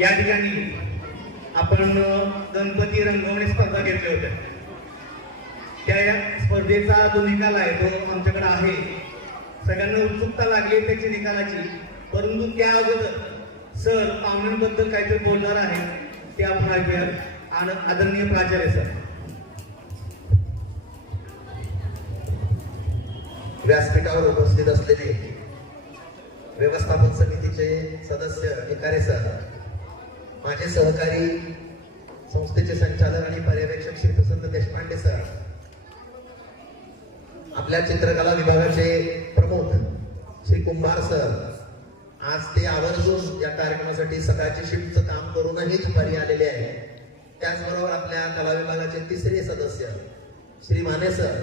या ठिकाणी आपण गणपती रंगवणी स्पर्धा घेतल्या होत्या. त्या या स्पर्धेचा जो निकाल आहे तो आमच्याकडे आहे. सगळ्यांना उत्सुकता लागली त्याची निकालाची. परंतु त्या अगोदर सर पाहुण्यांबद्दल काहीतरी बोलणार आहे ते आपण ऐकूया. आदरणीय प्राचार्य सर. व्यासपीठावर उपस्थित असलेले व्यवस्थापन समितीचे सदस्य अधिकारी सर, माझे सहकारी संस्थेचे संचालक आणि पर्यवेक्षक श्री प्रसन्न देशपांडे सर, आपल्या चित्रकला विभागाचे प्रमुख श्री कुंभार सर, आज ते आवर्जून या कार्यक्रमासाठी सकाळची शिफ्टचं काम करूनही दुपारी आलेले आहे. त्याचबरोबर आपल्या कला विभागाचे तिसरे सदस्य श्री माने सर,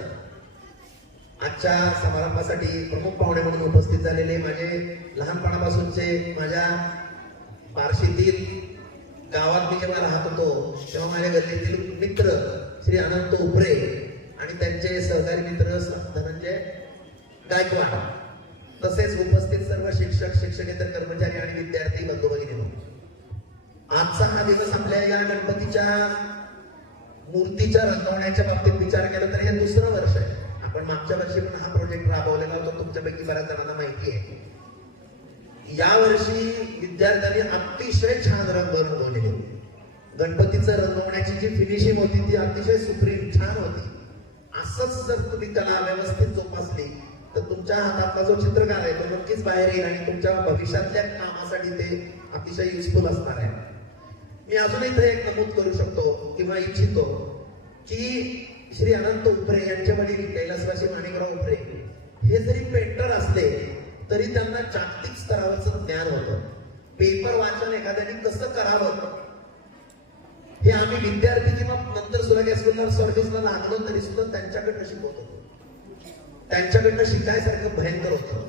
आजच्या समारंभासाठी प्रमुख पाहुणे म्हणून उपस्थित झालेले माझे लहानपणापासूनचे माझ्या बार्शीतील गावात मी जेव्हा राहत होतो तेव्हा माझ्या गल्लीतील मित्र श्री अनंत उपरे आणि त्यांचे सहकारी मित्र धनंजय गायकवाड, तसेच उपस्थित सर्व शिक्षक, शिक्षकेतर कर्मचारी आणि विद्यार्थी बंधू भगिनी, आजचा हा दिवस आपल्या या गणपतीच्या मूर्तीच्या रंगवण्याच्या बाबतीत विचार केला तर हे दुसरं वर्ष आहे. आपण मागच्या वर्षी पण हा प्रोजेक्ट राबवलेला होता, तुमच्यापैकी बऱ्याच जणांना माहिती आहे. या वर्षी विद्यार्थ्यांनी अतिशय छान रंग रंगवलेले. गणपतीचं रंगवण्याची जी फिनिशिंग होती ती अतिशय सुप्रीम छान होती. असंच जर तुम्ही त्याला व्यवस्थित जोपासली तर तुमच्या हातातला जो चित्रकार आहे तो नक्कीच बाहेर येईल आणि तुमच्या भविष्यातल्या कामासाठी ते अतिशय युजफुल असणार आहे. मी अजून इथे एक नमूद करू शकतो किंवा इच्छितो की श्री अनंत उपरे यांचे वडील कैलासवासी माणिकराव उपरे हे जरी पेंटर असले तरी त्यांना जागतिक स्तरावरचं ज्ञान होतं. पेपर वाचन एखाद्याने कसं करावं हे आम्ही विद्यार्थी किंवा नंतर सुरक्षा सर्व्हिसला लागलो तरी सुद्धा त्यांच्याकडनं शिकवत होतो. त्यांच्याकडनं शिकायसारखं भयंकर होतं.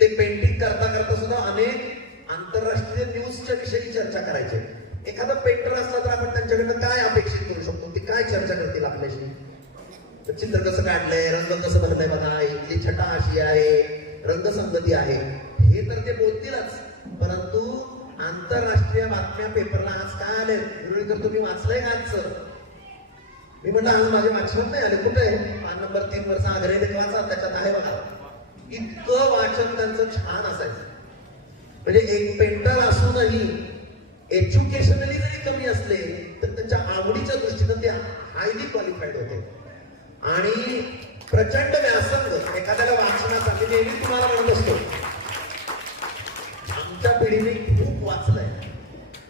ते पेंटिंग करता करता सुद्धा अनेक आंतरराष्ट्रीय न्यूजच्या विषयी चर्चा करायचे. एखादा पेंटर असला तर आपण त्यांच्याकडनं काय अपेक्षित करू शकतो, ते काय चर्चा करतील आपल्याशी. चित्र कसं काढलंय, रंग कसं भरलंय बघा, इथली छटा अशी आहे, रंगसंगती आहे, हे तर ते बोलतीलच. परंतु आंतरराष्ट्रीय बातम्या पेपरला आज काय आले, मुरळीकर तुम्ही वाचलंय का आजचं? मी म्हणलं आज माझे वाचन नाही आले. कुठे आहे? पान नंबर 3 वरचा आग्रही वाचा, त्याच्यात आहे बघा. इतकं वाचन त्यांचं छान असायचं. म्हणजे एक पेंटर असूनही एज्युकेशनली जरी कमी असले तर त्यांच्या आवडीच्या दृष्टीनं ते हायली क्वालिफाईड होते. आणि प्रचंड व्यासंग एखाद्याला वाचनाचा, मी नेहमी तुम्हाला म्हणत असतो आमच्या पिढीने खूप वाचलंय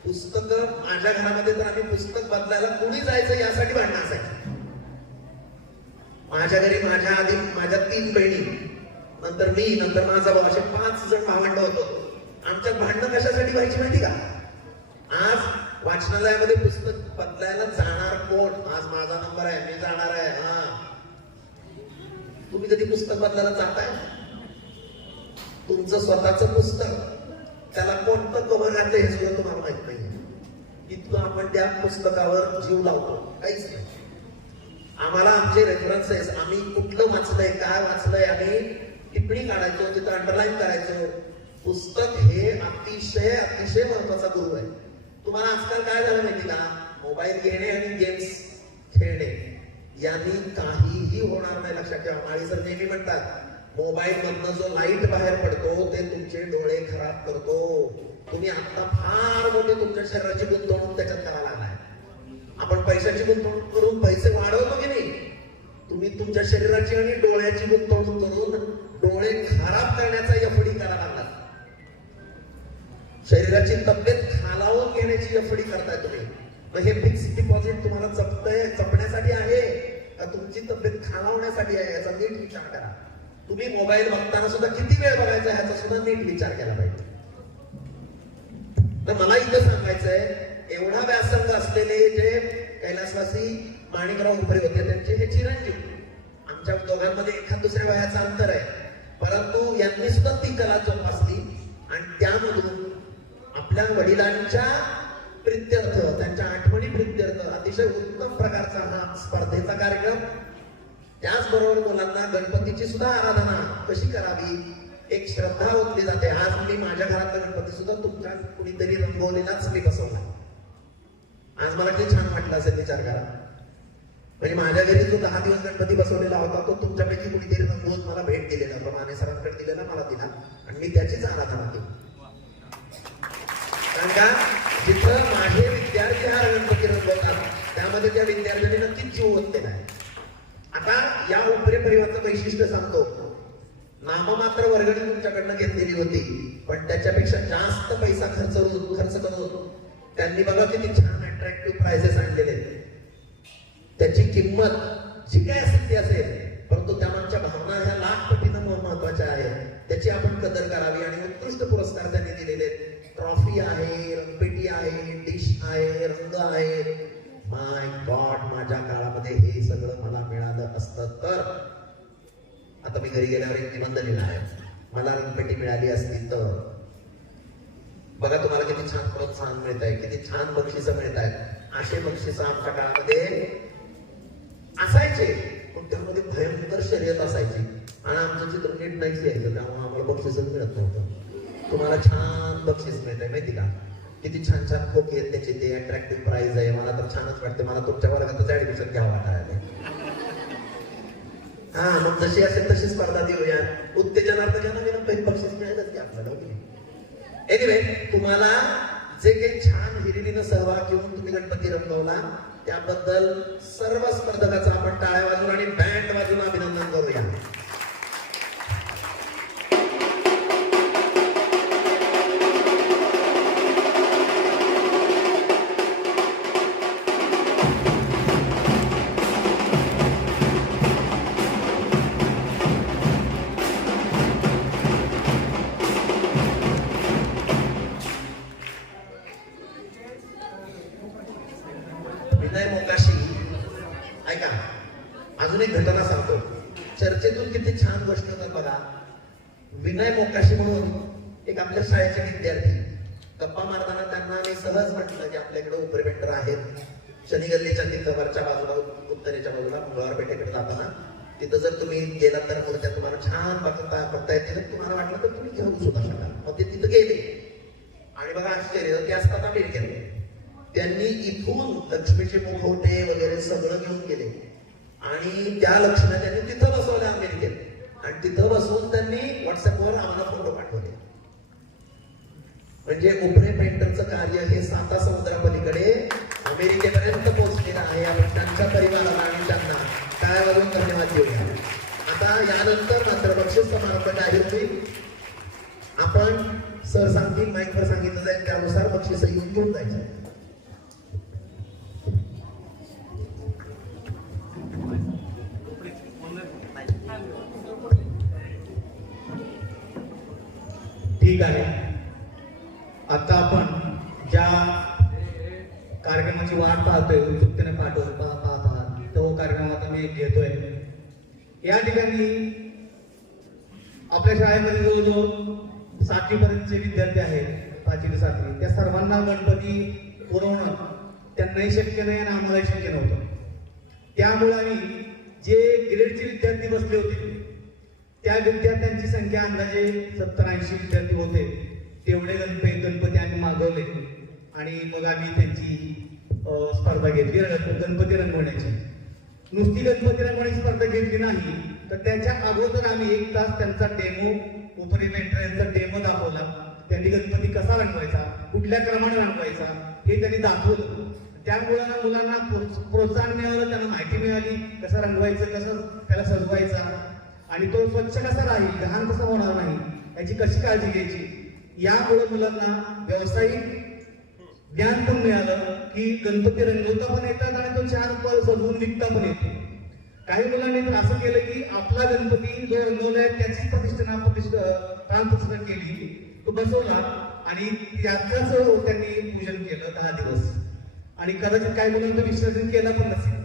पुस्तकं. माझ्या घरामध्ये तर आम्ही पुस्तक बदलायला कुणी जायचं यासाठी भांडणं असायचं. माझ्या घरी माझ्या आधी माझ्या 3 बहिणी, नंतर मी, नंतर माझा भाऊ, असे 5 जण भावंड होतो. आमच्यात भांडणं कशासाठी व्हायची माहिती का? आज वाचनालयामध्ये पुस्तक बदलायला जाणार कोण? आज माझा नंबर आहे, मी जाणार आहे. हा, तुम्ही कधी पुस्तक बदलायला जाताय? तुमचं स्वतःचं पुस्तक, त्याला कोणतं कव्हर घातलं हे सुद्धा तुम्हाला माहित नाही. इतकं आपण त्या पुस्तकावर जीव लावतो. काहीच नाही. आम्हाला आमचे रेफरन्सेस, आम्ही कुठलं वाचलंय, काय वाचलंय, आम्ही टिप्पणी काढायचो, तिथं अंडरलाईन करायचो. पुस्तक हे अतिशय अतिशय महत्वाचा गुरु आहे. तुम्हाला आजकाल काय झालं माहिती का? मोबाईल घेणे आणि गेम्स खेळणे यांनी काहीही होणार नाही. लक्षात ठेवा. माळी सर नेहमी म्हणतात मोबाईल मधनं जो लाईट बाहेर पडतो ते तुमचे डोळे खराब करतो. तुम्ही आता फार मोठी तुमच्या शरीराची गुंतवणूक त्याच्यात करायला लागलाय. आपण पैशाची गुंतवणूक करून पैसे वाढवतो की नाही? तुम्ही तुमच्या शरीराची आणि डोळ्याची गुंतवणूक करून डोळे खराब करण्याचा एफडी करायला लागलात. शरीराची तब्येत खालावून घेण्याची एफडी करताय तुम्ही. मग हे फिक्स डिपॉझिट तुम्हाला जपण्यासाठी आहे का तुमची तब्येत खालावण्यासाठी आहे? याचा नीट विचार करा. तुम्ही मोबाईल बघताना सुद्धा किती वेळ बघायचा ह्याचा सुद्धा नीट विचार केला पाहिजे. तर मला इथं सांगायचंय, एवढा व्यासंग असलेले जे कैलासवासी माणिकराव उपरे होते त्यांचे हे चिरंजीव, आमच्या दोघांमध्ये एखाद दुसऱ्या वयाचं अंतर आहे, परंतु यांनी सुद्धा ती कला जोपासली आणि त्यामधून आपल्या वडिलांच्या प्रित्यर्थ, त्यांच्या आठवणी प्रित्यर्थ अतिशय उत्तम प्रकारचा हा स्पर्धेचा कार्यक्रम. त्याचबरोबर मुलांना गणपतीची सुद्धा आराधना कशी करावी एक श्रद्धा ओतली जाते. आज मी माझ्या घरातला गणपती सुद्धा तुमच्या कुणीतरी रंगवलेलाच मी बसवला. आज मला किती छान वाटलं असेल विचार करा. म्हणजे माझ्या घरी जो 10 दिवस गणपती बसवलेला होता तो तुमच्यापैकी कुणीतरी रंगवून मला भेट दिलेला, तो माने सरांकडे दिलेला, मला दिला आणि मी त्याचीच आराधना केली. कारण का जिथं माझे विद्यार्थी हा गणपती रंगवतात त्यामध्ये त्या विद्यार्थ्यांनी नक्कीच जीव ओतलेला आहे. आता या उपरे परिवाराचं वैशिष्ट्य सांगतो. नाममात्र वर्गणी तुमच्याकडनं घेतलेली होती, पण त्याच्यापेक्षा जास्त पैसा खर्च करून त्यांनी बघा किती छान अट्रॅक्टिव्ह प्राइसेस आणलेले आहेत. त्याची किंमत जी काय असेल ती असेल, परंतु त्यामागच्या भावना ह्या लाख पटीनं महत्वाच्या आहेत. त्याची आपण कदर करावी आणि उत्कृष्ट पुरस्कार त्यांनी दिलेले आहेत. ट्रॉफी आहे, रंगपेटी आहे, डिश आहे, रंग आहे. माय गॉड, माझ्या काळामध्ये हे सगळं मला मिळालं असतं तर. आता मी घरी गेल्यावर एक निबंध लिहिला आहे, मला रंगपेटी मिळाली असती तर. बघा तुम्हाला किती छान प्रोत्साहन मिळत आहे, किती छान बक्षिसं मिळत आहेत. असे बक्षिस आमच्या काळामध्ये असायचे, पण त्यामध्ये भयंकर शर्यत असायची आणि आमचं चित्र नीट नाहीच यायचं, त्यामुळे आम्हाला बक्षीसच मिळत नव्हतं. तुम्हाला छान बक्षीस मिळत आहे माहिती का? किती छान छान खोके आहेत त्याचे, ते अट्रॅक्टिव्ह प्राइज आहे. मला तर छानच वाटते, मला तुमच्या वर्गातच ऍडमिशन घ्यावं वाटायला. हा, मग जशी असेल तशी स्पर्धा देऊया. उत्तेजनार्थ घ्या ना, काही बक्षीस मिळेलच की आपल्याला. एनिवे, तुम्हाला जे काही छान हिरिरीनं सहभाग घेऊन तुम्ही गणपती रंगवला त्याबद्दल सर्व स्पर्धकांचं आपण टाळ्या वाजून आणि बँड वाजून अभिनंदन करूया. विनय मोकाशी, ऐका, अजून एक घटना सांगतो. चर्चेतून किती छान गोष्ट होतात बघा. विनय मोकाशी म्हणून एक आपल्या शाळेचे विद्यार्थी, गप्पा मारताना त्यांना मी सहज म्हटलं की आपल्याकडे उपरे पेंटर आहेत शनी गल्लीच्या तिथं वरच्या बाजूला, उत्तरेच्या बाजूला मंगळवार पेठेकडे जाताना. तिथं जर तुम्ही गेलात तर मूर्त्या तुम्हाला छान बघता येतील. तुम्हाला वाटलं तर तुम्ही घेऊन सुद्धा शकता. मग ते तिथं गेले आणि बघा आश्चर्य, ते असतात अमेरिकेत. त्यांनी इथून लक्ष्मीचे मुखवटे वगैरे सगळं घेऊन गेले आणि त्या लक्ष्म्या त्यांनी तिथं बसवल्या अमेरिकेत आणि तिथं बसवून त्यांनी व्हॉट्सअपवर आम्हाला फोटो पाठवले. म्हणजे उपरे पेंटरचं कार्य हे 7 समुद्रापलीकडे अमेरिकेपर्यंत पोहोचलेलं आहे. आपण त्यांच्या परिवाराला आणि त्यांना काय वाजून धन्यवाद देऊया. आता यानंतर मात्र बक्षीस समारंभ जाहीर होईल. आपण सर सांगतील, माईकवर सांगितलं जाईल, त्यानुसार बक्षीस येऊन घेऊन जायचं. ठीक आहे. आता आपण ज्या कार्यक्रमाची वाट पाहतोय, उत्सुकतेने पाहत तो कार्यक्रम आता मी घेतोय. या ठिकाणी आपल्या शाळेमध्ये जवळजवळ 7वी पर्यंतचे विद्यार्थी आहेत, 5वी ते 7वी. त्या सर्वांना गणपती पुरवणं त्यांनाही शक्य नाही आणि आम्हालाही शक्य नव्हतं. त्यामुळे आम्ही जे ग्रेडचे विद्यार्थी बसले होते त्या विद्यार्थ्यांची संख्या अंदाजे 70-80 विद्यार्थी होते. तेवढे गणपती आम्ही मागवले आणि मग आम्ही त्यांची स्पर्धा घेतली गणपती रंगवण्याची. नुसती गणपती रंगवण्याची स्पर्धा घेतली नाही तर त्याच्या अगोदर आम्ही 1 तास त्यांचा डेमो, उपरी पेंटरचा डेमो दाखवला. त्यांनी गणपती कसा रंगवायचा, कुठल्या क्रमाने रंगवायचा हे त्यांनी दाखवलं. त्यामुळे मुलांना प्रोत्साहन मिळालं, त्यांना माहिती मिळाली कसं रंगवायचं, कसं त्याला सजवायचा आणि तो स्वच्छ कसा राहील, लहान कसं होणार नाही याची कशी काळजी घ्यायची. यामुळे मुलांना व्यावसायिक ज्ञान पण मिळालं की गणपती रंगवता पण येतात आणि तो छान सजवून विकता पण येतो. काही मुलांनी तर असं केलं की आपला गणपती जो रंगवलाय त्याची प्राणप्रतिष्ठा केली, तो बसवला आणि त्याचंच त्यांनी पूजन केलं 10 दिवस आणि कदाचित काही मुलांचं विसर्जन केलं पण नसेल.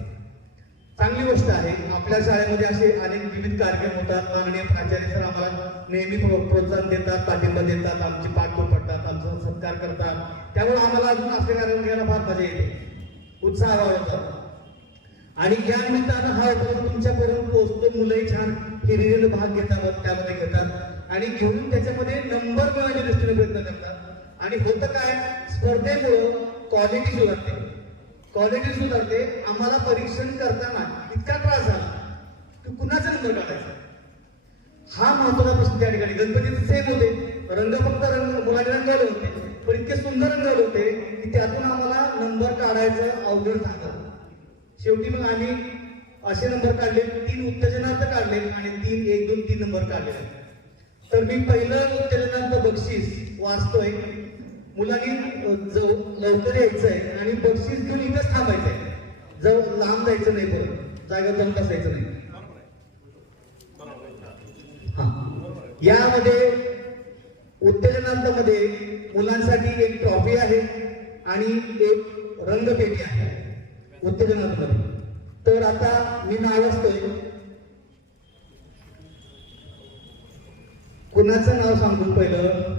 चांगली गोष्ट आहे. आपल्या शाळेमध्ये असे अनेक विविध कार्यक्रम होतात. माननीय प्राचार्य सर आम्हाला नेहमी प्रोत्साहन देतात, पाठिंबा देतात, आमची पाठबळ पडतात, आमचा सत्कार करतात. त्यामुळे आम्हाला अजून असले कार्यक्रम घ्यायला फार मजा येते, उत्साह वाढवतात आणि या निमित्तानं हा उपक्रम तुमच्यापर्यंत पोहोचतो. मुलंही छान हिरिरीनं भाग घेतात, त्यामध्ये घेतात. आणि घेऊन त्याच्यामध्ये नंबर मिळवण्याच्या दृष्टीने प्रयत्न करतात. आणि होतं काय, स्पर्धेमुळं क्वालिटी सुधारते. क्वालिटी सुधारते. आम्हाला परीक्षण करताना इतका त्रास झाला की कुणाचा नंबर काढायचा, हा महत्वाचा प्रश्न त्या ठिकाणी. गणपतीचे सेम होते, रंग फक्त मुलांनी रंगवले होते, पण इतके सुंदर रंगवले होते की त्यातून आम्हाला नंबर काढायचं अवघड झालं. शेवटी मग आम्ही असे नंबर काढले, 3 उत्तेजनार्थ काढले आणि 3 1 2 3 नंबर काढले. तर मी पहिलं उत्तेजनार्थ बक्षीस वाचतोय. मुलांनी लवकर यायचंय आणि बक्षीस घेऊन इथंच थांबायचंय, जर लांब जायचं नाही, परत जागेवर जाऊन बसायचं नाही. यामध्ये उत्तेजनांमध्ये मुलांसाठी एक ट्रॉफी आहे आणि एक रंगपेटी आहे उत्तेजनांमध्ये. तर आता मी नाव असतोय, कुणाचं नाव सांगू पहिलं?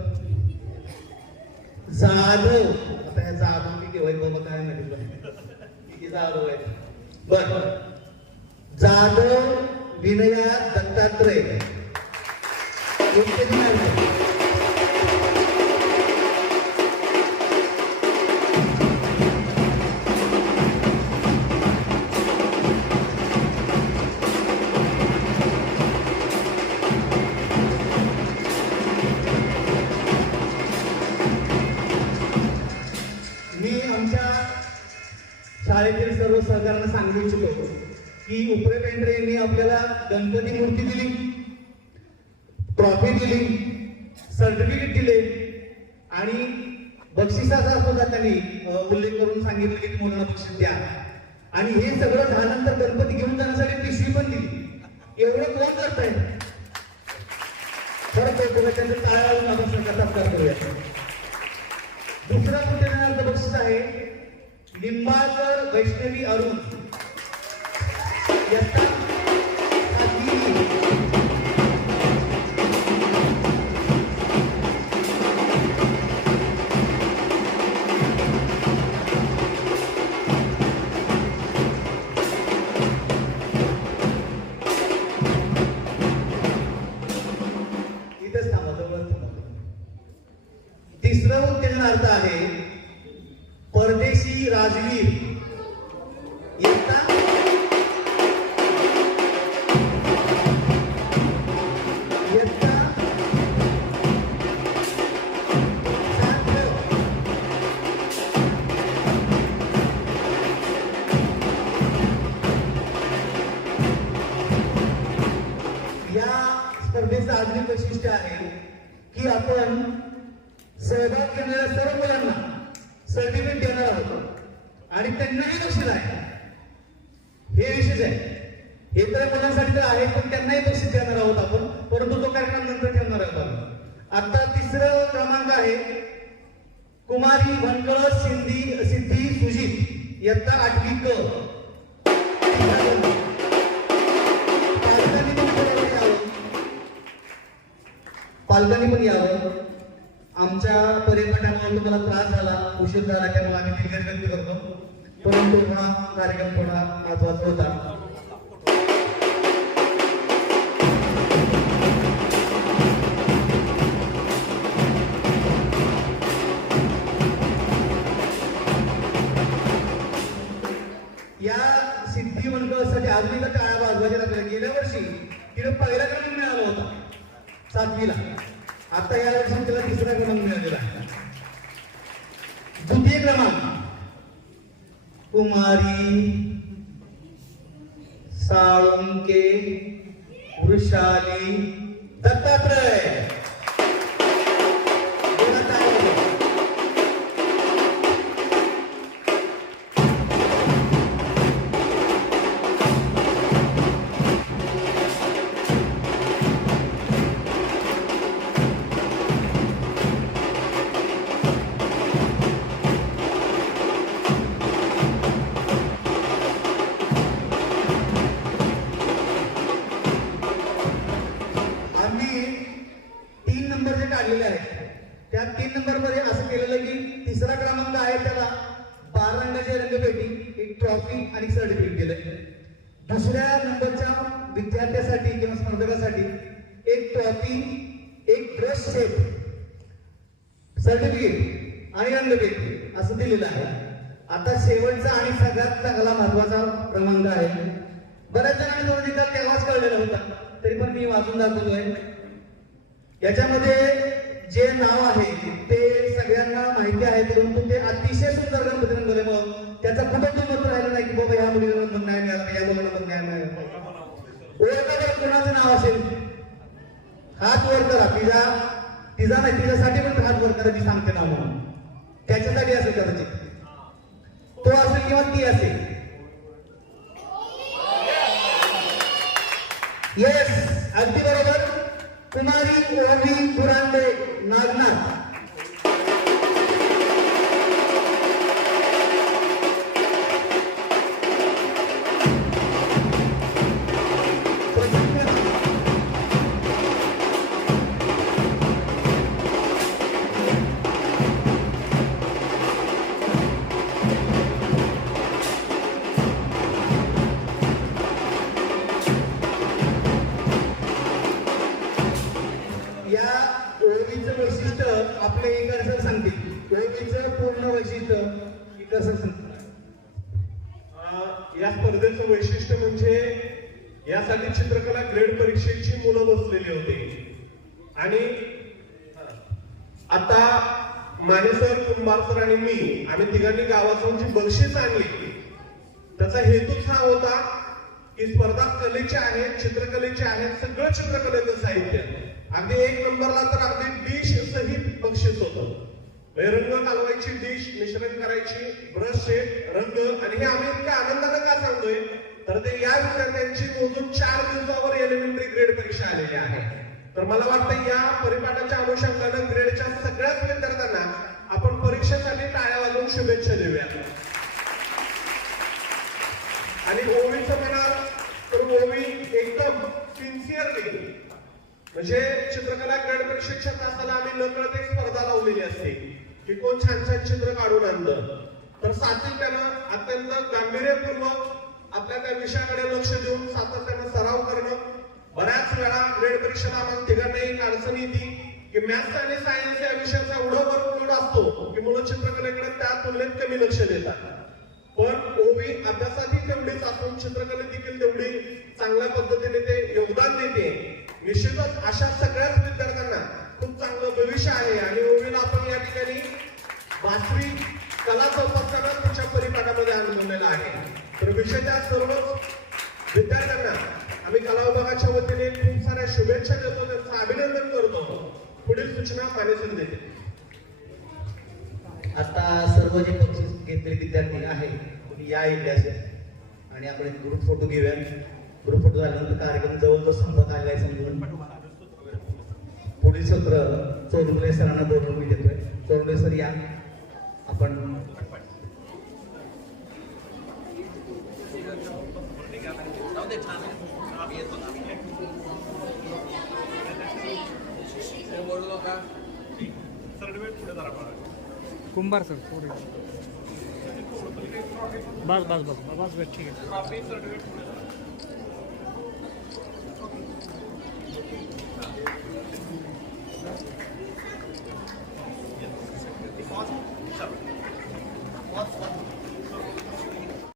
जाधव. आता ह्या जाधव किती होईल बाबा काय माहिती, किती जाधव आहे. बर, जाधव विनया दत्तात्रय. मी आमच्या शाळेतील सर्व सहकार्यांना सांगू इच्छितो की उपरे पेंढरे यांनी आपल्याला गणपती मूर्ती दिली, ट्रॉफी दिली, सर्टिफिकेट दिले आणि बक्षिसाचा सुद्धा त्यांनी उल्लेख करून सांगितलं की मुलांना बक्षीस द्या. आणि हे सगळं झाल्यानंतर गणपती घेऊन जाण्यासाठी पिशवी पण दिली. एवढं कोण करताय? खरं कौतुक, त्यांचं टाळ्या आपण सत्कार करूया. दुसरा उत्तेजनार्थ बक्षीस आहे निंबाळकर वैष्णवी अरुण. याचा इथेच थांबा, जवळच थांबा. तिसरं उत्तेजनार्थ आहे परदेशी राजवीर. येता या स्पर्धेचं आधुनिक वैशिष्ट्य आहे की आपण सहभाग घेणाऱ्या सर्व मुलांना सर्टिफिकेट देणार आहोत आणि त्यांनाही बक्षीस आहे. हे विशेष आहे. हे तर मुलांसाठी तर आहे, पण त्यांनाही बक्षीस देणार आहोत आपण, परंतु तो कार्यक्रम नंतर ठेवणार आहोत आपण. आता तिसरं क्रमांक आहे कुमारी वनकळ सिद्धी सुजित. इयत्ता 8वी क. पालकांनी पण यावं. आमच्या परिपाठामुळे तुम्हाला त्रास झाला, उशीर झाला, त्यामुळे आम्ही दीर्घ व्यक्त करतो, परंतु हा कार्यक्रम थोडा महत्वाचा होता. या सिद्धी मंडळासाठी आजमीला टाळ्या वाजवायच्या लागल्या. गेल्या वर्षी तिला पहिला क्रमांक मिळाला होता 7वीला. आता या वर्षी त्याला 3रा क्रमांक मिळालेला आहे. द्वितीय क्रमांक कुमारी साळुंके वृषाली दत्तात्रय. त्या 3 नंबर मध्ये असं केलेलं की 3रा क्रमांक आहे त्याला 12 रंगाची रंगपेटी, एक ट्रॉफी आणि सर्टिफिकेट दिलंय. 2ऱ्या नंबरच्या विद्यार्थ्यासाठी किंवा स्पर्धकासाठी एक ट्रॉफी, एक ब्रश सेट, सर्टिफिकेट आणि रंगपेटी असं दिलेलं आहे. आता शेवटचा आणि सगळ्यात चांगला महत्वाचा क्रमांक आहे. बऱ्याच जणांनी तो निकाल तेव्हाच कळलेला होता, तरी पण मी वाचून दाखवतोय. याच्यामध्ये जे नाव आहे ते सगळ्यांना माहिती आहे, परंतु ते अतिशय सुंदर गणपती रंगवल्यामुळं त्याचा कुठं किंमत राहिलं नाही की बाबा ह्या मुलीला नंबर नाही मिळाला, या मुलाला नंबर नाही मिळाला. ओळखलं कुणाचं नाव असेल हात वर करा. तिचा नाही, तिच्यासाठी पण हात वर करा, ती सांगते नाव म्हणून. त्याच्यासाठी असेल कदाचित, तो असेल किंवा ती असेल. येस, अगदी बरोबर. कुमारी ओवी बुरांडे नागनाथ. या ओवीचं वैशिष्ट्य आपले इकडचं सांगतील. ओवीचं पूर्ण वैशिष्ट्य इकडचं सांगतील. या स्पर्धेचं वैशिष्ट्य म्हणजे यासाठी चित्रकला ग्रेड परीक्षेची मुलं बसलेली होती आणि आता माने सर, कुंभार सर आणि मी आम्ही तिघांनी गावातून जी बक्षीस आणली त्याचा हेतूच हा होता की स्पर्धा कलेची आहे, चित्रकलेची आहे, सगळं चित्रकलेचं साहित्य. अगदी 1 नंबरला तर अगदी डिश सहित बक्षीस होतं. रंग कालवायची डिश, मिश्रण करायची, ब्रश सेट, रंग. आणि हे आम्ही इतक्या आनंदानं का सांगतोय तर ते या विद्यार्थ्यांची मोजून 4 दिवसावर एलिमेंटरी ग्रेड परीक्षा आलेली आहे. तर मला वाटतं या परिपाठाच्या अनुषंगानं ग्रेडच्या सगळ्याच विद्यार्थ्यांना आपण परीक्षेसाठी टाळ्या वाजवून शुभेच्छा देऊया. आणि ओवीचं म्हणाल तर ओवी एकदम सिन्सिअरली, म्हणजे चित्रकला ग्रेड परीक्षेच्या तासाला आम्ही नकळत एक स्पर्धा लावलेली असते की कोण छान छान चित्र काढून आणलं. तर सातत्यानं अत्यंत गांभीर्यपूर्वक आपल्या त्या विषयाकडे लक्ष देऊन सातत्यानं सराव करणं. बऱ्याच वेळा ग्रेड परीक्षेला आम्हाला तिघांना एक अडचण येते की मॅथ्स आणि सायन्स या विषयाचा एवढा वर्कलोड असतो की मुलं चित्रकलेकडे त्या तुलनेत कमी लक्ष देतात. पण ओवी अभ्यासातही तेवढीच असून चित्रकलेत देखील तेवढी चांगल्या पद्धतीने ते योगदान देते. निश्चितच अशा सगळ्याच विद्यार्थ्यांना खूप चांगलं भविष्य आहे आणि ओवीला आपण या ठिकाणी बासरी कला चौपदकाला तुमच्या परिपाठामध्ये अनुभवलेला आहे. तर विषयाच्या सर्वच विद्यार्थ्यांना आम्ही कला विभागाच्या वतीने खूप साऱ्या शुभेच्छा देतो, त्यांचं अभिनंदन करतो. पुढील सूचना मानेसर देते. आता सर्व जे बक्षीस घेतलेले विद्यार्थी आहे तुम्ही या इथे असेल आणि आपण एक ग्रुप फोटो घेऊया. ग्रुप फोटो झाल्यानंतर कार्यक्रम जवळजवळ संपत आलेला आहे समजून. पुढील सत्र चोरडे सरांना बोलवून मी देतोय. चोरडे सर या. आपण कुंभार सर थोडे बस बस बस बस बस ठीक आहे.